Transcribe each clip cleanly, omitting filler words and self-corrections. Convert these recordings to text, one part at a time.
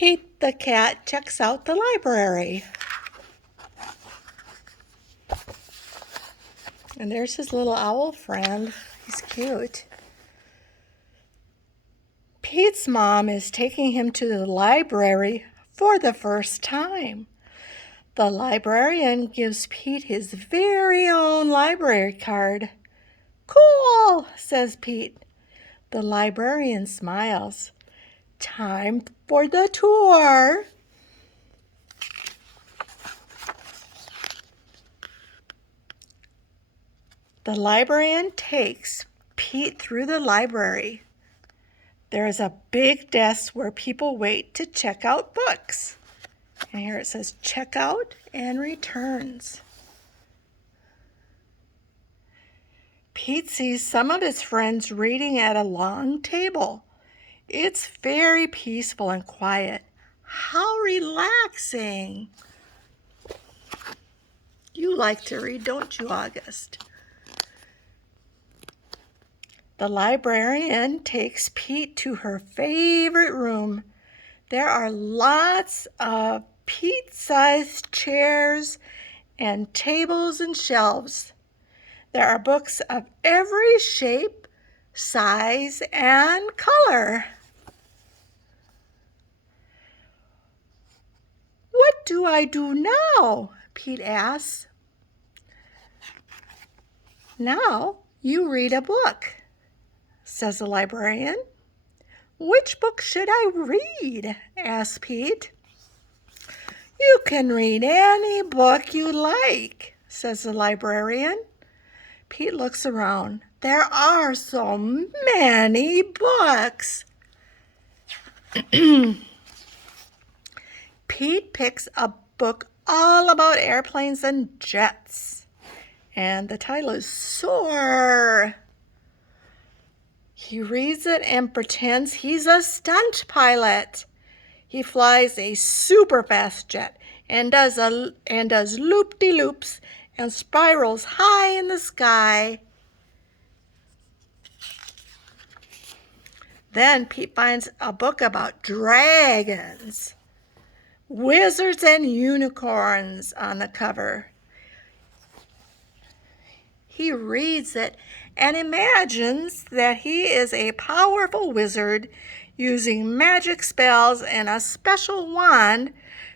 Pete the cat checks out the library. And there's his little owl friend. He's cute. Pete's mom is taking him to the library for the first time. The librarian gives Pete his very own library card. "Cool," says Pete. The librarian smiles. "Time for the tour." The librarian takes Pete through the library. There is a big desk where people wait to check out books. And here it says check out and returns. Pete sees some of his friends reading at a long table. It's very peaceful and quiet. How relaxing. You like to read, don't you, August? The librarian takes Pete to her favorite room. There are lots of Pete-sized chairs and tables and shelves. There are books of every shape, size, and color. "What do I do now?" Pete asks. "Now you read a book," says the librarian. "Which book should I read?" asks Pete. "You can read any book you like," says the librarian. Pete looks around. There are so many books. Pete picks a book all about airplanes and jets. And the title is Soar. He reads it and pretends he's a stunt pilot. He flies a super fast jet and does loop-de-loops and spirals high in the sky. Then Pete finds a book about dragons, wizards, and unicorns on the cover. He reads it and imagines that he is a powerful wizard using magic spells and a special wand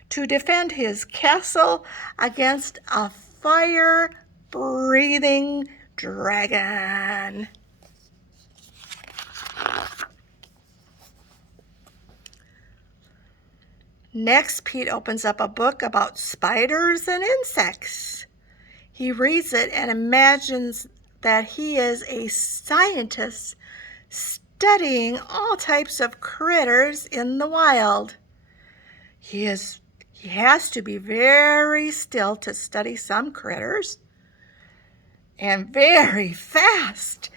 to defend his castle against a fire-breathing dragon. Next, Pete opens up a book about spiders and insects. He reads it and imagines that he is a scientist studying all types of critters in the wild. He has to be very still to study some critters and very fast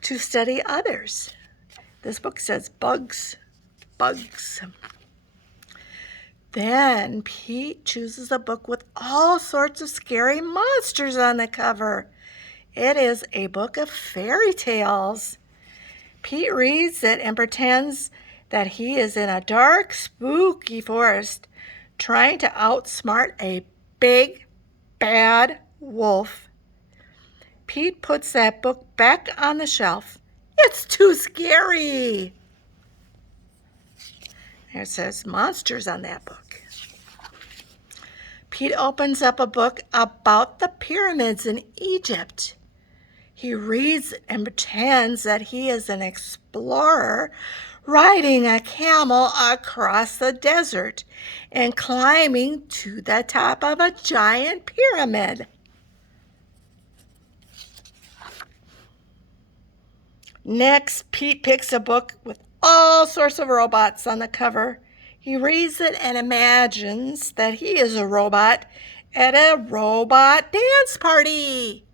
to study others. This book says bugs. Then Pete chooses a book with all sorts of scary monsters on the cover. It is a book of fairy tales. Pete reads it and pretends that he is in a dark, spooky forest trying to outsmart a big, bad wolf. Pete puts that book back on the shelf. It's too scary. It says monsters on that book. Pete opens up a book about the pyramids in Egypt. He reads and pretends that he is an explorer riding a camel across the desert and climbing to the top of a giant pyramid. Next, Pete picks a book with all sorts of robots on the cover. He reads it and imagines that he is a robot at a robot dance party.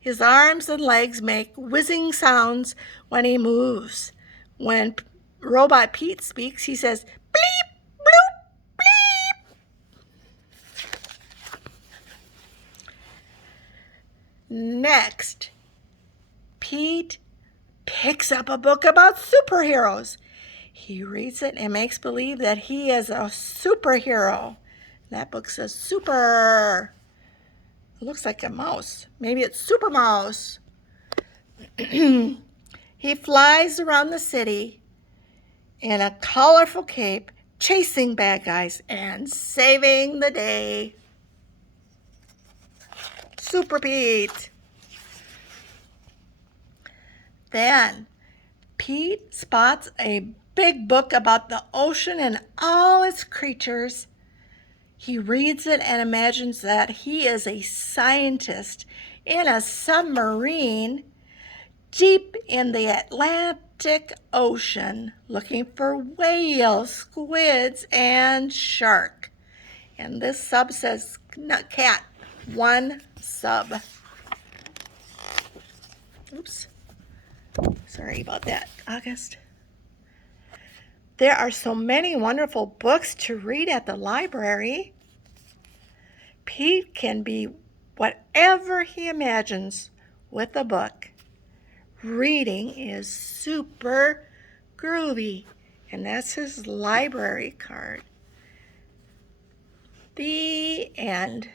His arms and legs make whizzing sounds when he moves. When Robot Pete speaks, he says, "Bleep, bloop, bleep." Next, Pete picks up a book about superheroes. He reads it and makes believe that he is a superhero. That book says super. It looks like a mouse. Maybe it's Super Mouse. He flies around the city in a colorful cape, chasing bad guys and saving the day. Super Pete. Then Pete spots a big book about the ocean and all its creatures. He reads it and imagines that he is a scientist in a submarine deep in the Atlantic Ocean looking for whales, squids, and shark. And this sub says cat, one sub. Oops. Sorry about that, August. There are so many wonderful books to read at the library. Pete can be whatever he imagines with a book. Reading is super groovy, and that's his library card. The end.